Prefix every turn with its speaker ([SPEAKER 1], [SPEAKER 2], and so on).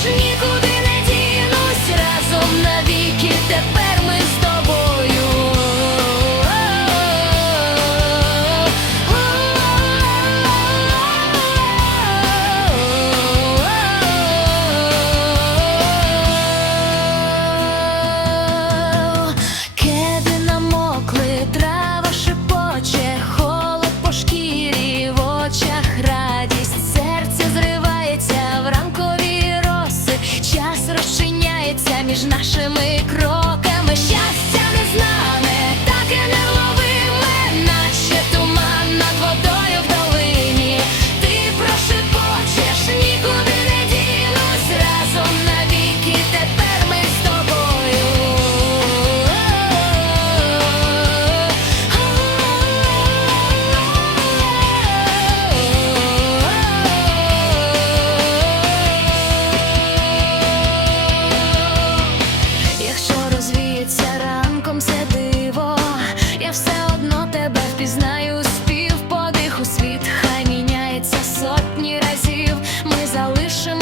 [SPEAKER 1] 是你。між нашими кроками щастя не знає. разів ми залишимо.